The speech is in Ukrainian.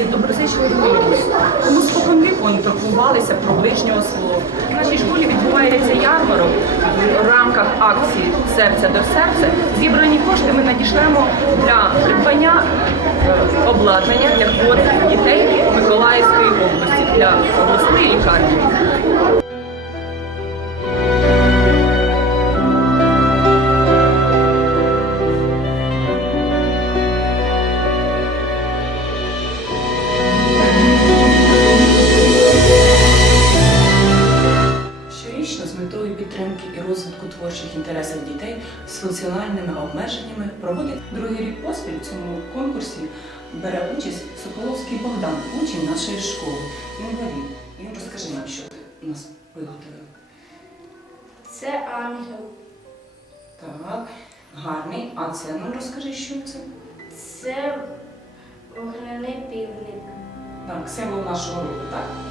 і доброзичливу. Тому споконвіку вони турбувалися про ближнього слова. В нашій школі відбувається ярмарок в рамках акції Серце до серця. Зібрані кошти ми надішлемо для придбання е, обладнання для хворих дітей Миколаївської області для обласної лікарні. З метою підтримки і розвитку творчих інтересів дітей з функціональними обмеженнями проводить другий рік поспіль в цьому конкурсі бере участь Соколовський Богдан, учень нашої школи. Інвалід. І розкажи нам, що ти у нас виготовив. Це ангел. Так, гарний. А це ну розкажи, що це? Це вогняний півник. Так, символ нашого року? Так.